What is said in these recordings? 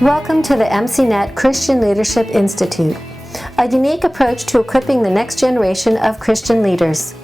Welcome to the MCNet Christian Leadership Institute, a unique approach to equipping the next generation of Christian leaders.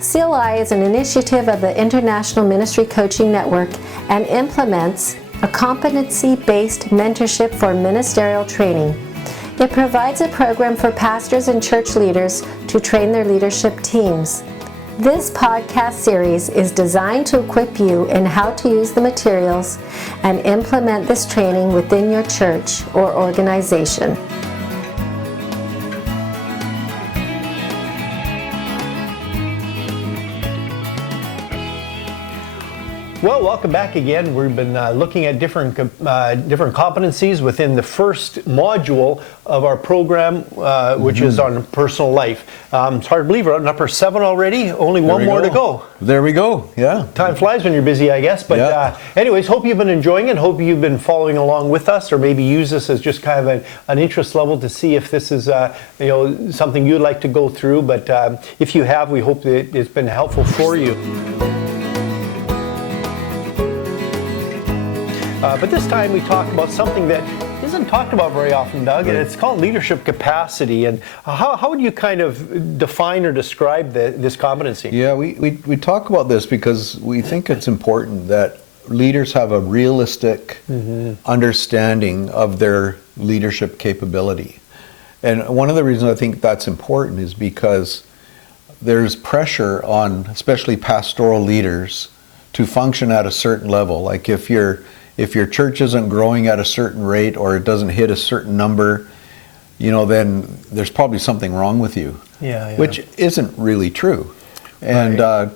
CLI is an initiative of the International Ministry Coaching Network and implements a competency-based mentorship for ministerial training. It provides a program for pastors and church leaders to train their leadership teams. This podcast series is designed to equip you in how to use the materials and implement this training within your church or organization. Well, welcome back again. We've been looking at different competencies within the first module of our program, which is on personal life. It's hard to believe we're at number 7 already. Only one more to go. There we go. Yeah. Time flies when you're busy, I guess. But anyways, hope you've been enjoying it. Hope you've been following along with us, or maybe use this as just kind of an interest level to see if this is something you'd like to go through. But if you have, we hope that it's been helpful for you. But this time we talk about something that isn't talked about very often, Doug, and it's called leadership capacity. And how would you kind of define or describe this competency? Yeah, we talk about this because we think it's important that leaders have a realistic understanding of their leadership capability. And one of the reasons I think that's important is because there's pressure on especially pastoral leaders to function at a certain level. Like if your church isn't growing at a certain rate or it doesn't hit a certain number, then there's probably something wrong with you. Yeah. Which isn't really true. And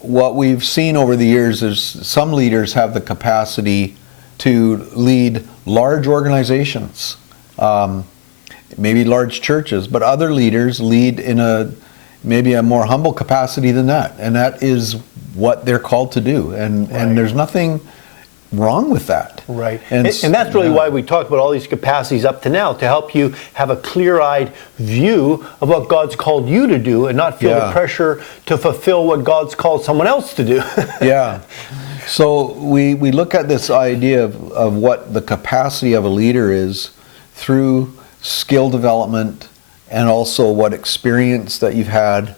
what we've seen over the years is some leaders have the capacity to lead large organizations, maybe large churches, but other leaders lead in maybe a more humble capacity than that. And that is what they're called to do. And there's nothing wrong with that. Right. And that's really why we talk about all these capacities up to now, to help you have a clear-eyed view of what God's called you to do and not feel the pressure to fulfill what God's called someone else to do. Yeah. So we look at this idea of what the capacity of a leader is through skill development and also what experience that you've had,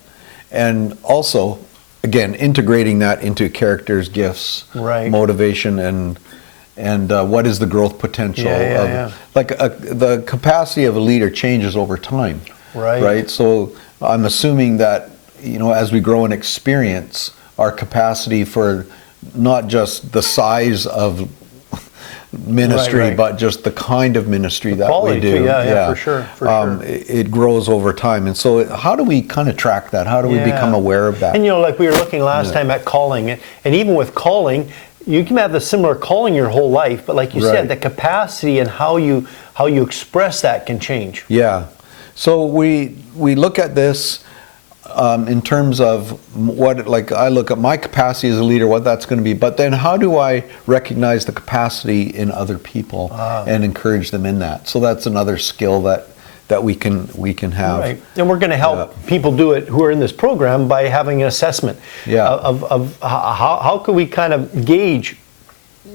and also again, integrating that into characters, gifts, motivation, and what is the growth potential of the capacity of a leader changes over time. Right. So I'm assuming that as we grow in experience, our capacity for not just the size of ministry, but just the kind of ministry that we do. For sure. It grows over time. And so how do we kind of track that? How do we become aware of that? And like we were looking last time at calling, and even with calling, you can have the similar calling your whole life, but like you said, the capacity and how you express that can change. Yeah. So we look at this in terms of I look at my capacity as a leader, what that's going to be, but then how do I recognize the capacity in other people and encourage them in that? So that's another skill that we can have. Right. And we're going to help people do it who are in this program by having an assessment of how can we kind of gauge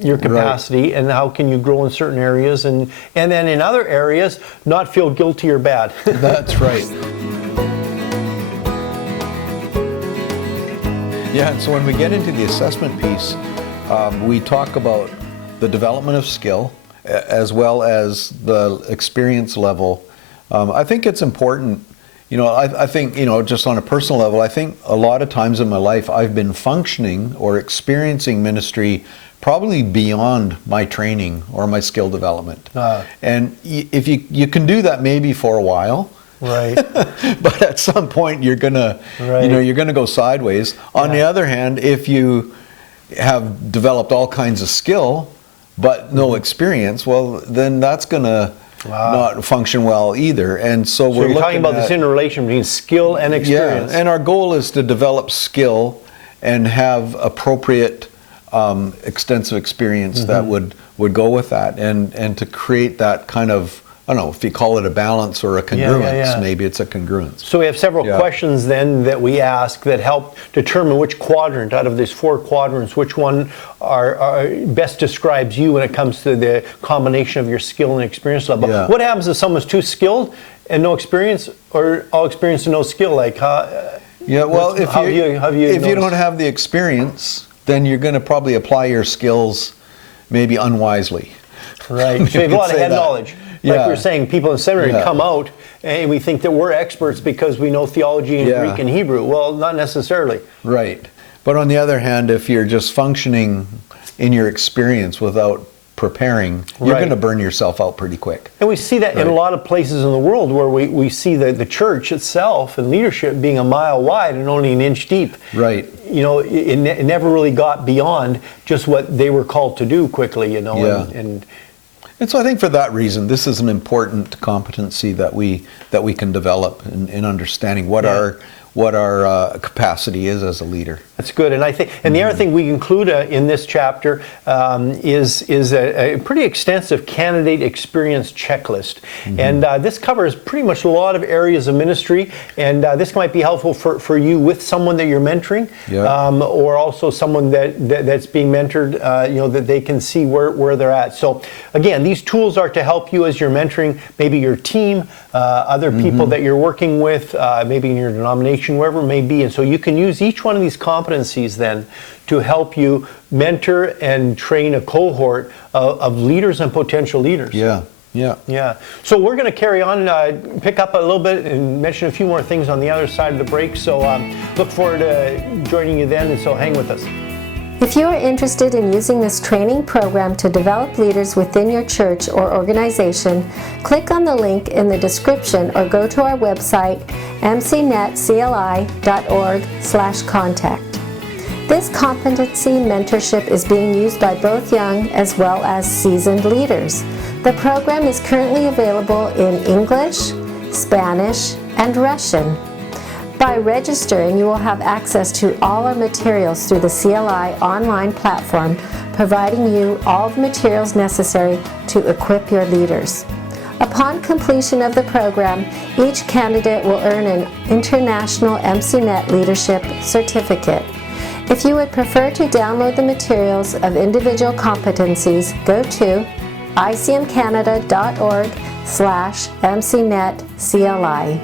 your capacity and how can you grow in certain areas and then in other areas not feel guilty or bad. That's right. Yeah, and so when we get into the assessment piece, we talk about the development of skill as well as the experience level. I think it's important, I think, just on a personal level, I think a lot of times in my life I've been functioning or experiencing ministry probably beyond my training or my skill development. And if you can do that maybe for a while, right. But at some point you're gonna, you're gonna go sideways. On the other hand, if you have developed all kinds of skill, but no experience, well, then that's gonna not function well either. And so we're talking about this interrelation between skill and experience. Yeah, and our goal is to develop skill and have appropriate extensive experience that would go with that, and to create that kind of I don't know if you call it a balance or a congruence. Maybe it's a congruence. So we have several questions then that we ask that help determine which quadrant out of these 4 quadrants, which one are best describes you when it comes to the combination of your skill and experience level. Yeah. What happens if someone's too skilled and no experience, or all experience and no skill? Like, well, if you don't noticed? have the experience, then you're going to probably apply your skills maybe unwisely. Right. So you have a lot of head knowledge. Like we were saying, people in seminary come out and we think that we're experts because we know theology in Greek and Hebrew. Well, not necessarily. Right. But on the other hand, if you're just functioning in your experience without preparing, you're going to burn yourself out pretty quick. And we see that in a lot of places in the world where we see the church itself and leadership being a mile wide and only an inch deep. Right. You know, it never really got beyond just what they were called to do quickly, you know. And so I think for that reason, this is an important competency that we can develop in understanding what our capacity is as a leader. That's good, and I think, and the other thing we include in this chapter is a pretty extensive candidate experience checklist, and this covers pretty much a lot of areas of ministry, and this might be helpful for you with someone that you're mentoring, or also someone that's being mentored, you know, that they can see where they're at. So again, these tools are to help you as you're mentoring maybe your team, other people that you're working with, maybe in your denomination, wherever it may be, and so you can use each one of these competencies then to help you mentor and train a cohort of leaders and potential leaders. Yeah. So we're going to carry on, pick up a little bit and mention a few more things on the other side of the break. So look forward to joining you then, and so hang with us. If you are interested in using this training program to develop leaders within your church or organization, click on the link in the description or go to our website, mcnetcli.org/contact. This competency mentorship is being used by both young as well as seasoned leaders. The program is currently available in English, Spanish, and Russian. By registering, you will have access to all our materials through the CLI online platform, providing you all the materials necessary to equip your leaders. Upon completion of the program, each candidate will earn an International MCNet Leadership Certificate. If you would prefer to download the materials of individual competencies, go to icmcanada.org/MCNetCLI.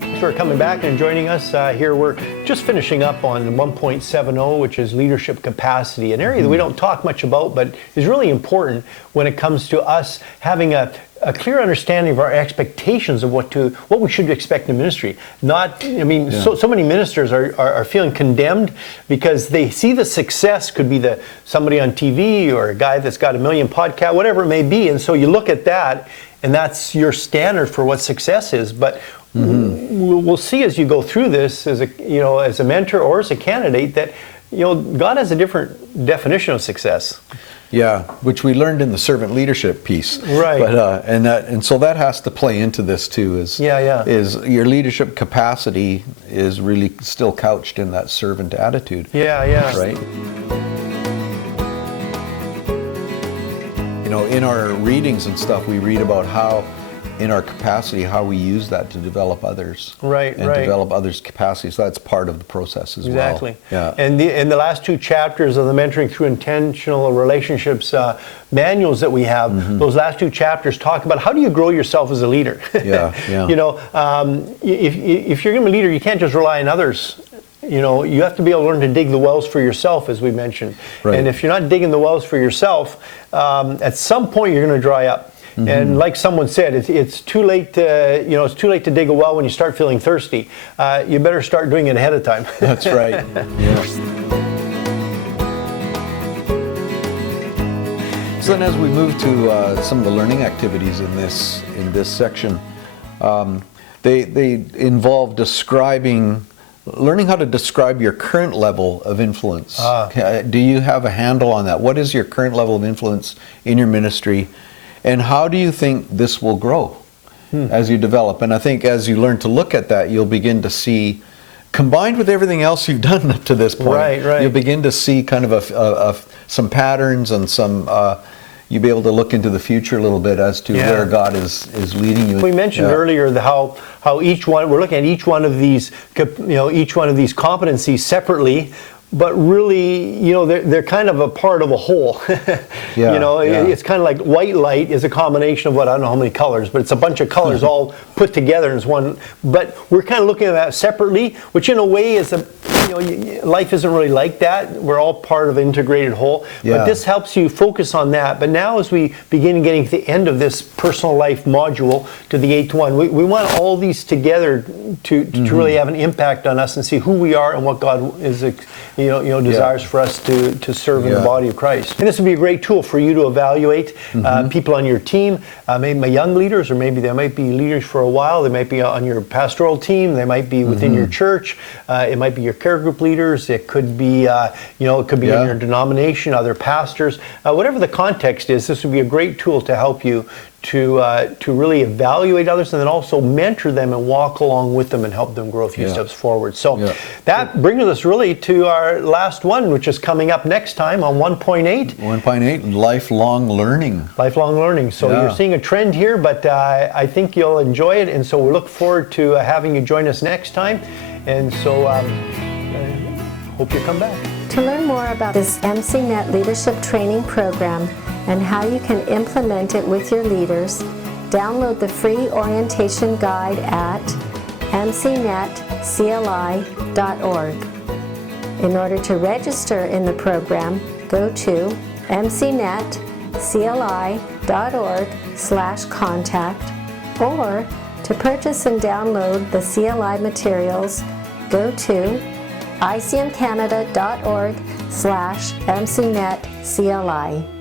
Thanks for coming back and joining us here. We're just finishing up on 1.70, which is leadership capacity, an area that we don't talk much about, but is really important when it comes to us having a clear understanding of our expectations of what we should expect in ministry. So many ministers are feeling condemned because they see the success could be somebody on TV or a guy that's got 1 million podcasts, whatever it may be, and so you look at that, and that's your standard for what success is. But we'll see as you go through this as a mentor or as a candidate that God has a different definition of success. Yeah, which we learned in the servant leadership piece. Right. But and so that has to play into this too. Is your leadership capacity is really still couched in that servant attitude. Yeah. Right. In our readings and stuff, we read about how, in our capacity, how we use that to develop others. Right. Develop others' capacity. So that's part of the process as well. Exactly. Yeah. And in the last 2 chapters of the Mentoring Through Intentional Relationships manuals that we have, those last 2 chapters talk about how do you grow yourself as a leader. Yeah. If you're going to be a leader, you can't just rely on others. You have to be able to learn to dig the wells for yourself, as we mentioned. Right. And if you're not digging the wells for yourself, at some point you're going to dry up. And like someone said, it's too late to dig a well when you start feeling thirsty. You better start doing it ahead of time. That's right. Yeah. So then, as we move to some of the learning activities in this section, they involve learning how to describe your current level of influence. Do you have a handle on that? What is your current level of influence in your ministry? And how do you think this will grow as you develop? And I think as you learn to look at that, you'll begin to see, combined with everything else you've done up to this point, right. you'll begin to see kind of some patterns and some you be able to look into the future a little bit as to where God is leading you. We mentioned earlier how each one, we're looking at each one of these competencies separately, but really, they're kind of a part of a whole. It's kind of like white light is a combination of I don't know how many colors, but it's a bunch of colors all put together as one. But we're kind of looking at that separately, which in a way is life isn't really like that. We're all part of an integrated whole. But this helps you focus on that. But now as we begin getting to the end of this personal life module to the 8th one, we want all these together to really have an impact on us and see who we are and what God is desires for us to serve in the body of Christ. And this would be a great tool for you to evaluate people on your team, maybe young leaders, or maybe they might be leaders for a while. They might be on your pastoral team. They might be within your church. It might be your care group leaders. It could be, it could be in your denomination, other pastors. Whatever the context is, this would be a great tool to help you to really evaluate others and then also mentor them and walk along with them and help them grow a few steps forward. So that brings us really to our last one, which is coming up next time on 1.8. 1.8, lifelong learning. Lifelong learning. So you're seeing a trend here, but I think you'll enjoy it. And so we look forward to having you join us next time. And so hope you come back. To learn more about this MCNet Leadership Training Program and how you can implement it with your leaders, download the free orientation guide at mcnetcli.org. In order to register in the program, go to mcnetcli.org/contact, or to purchase and download the CLI materials, go to icmcanada.org/MCNetCLI.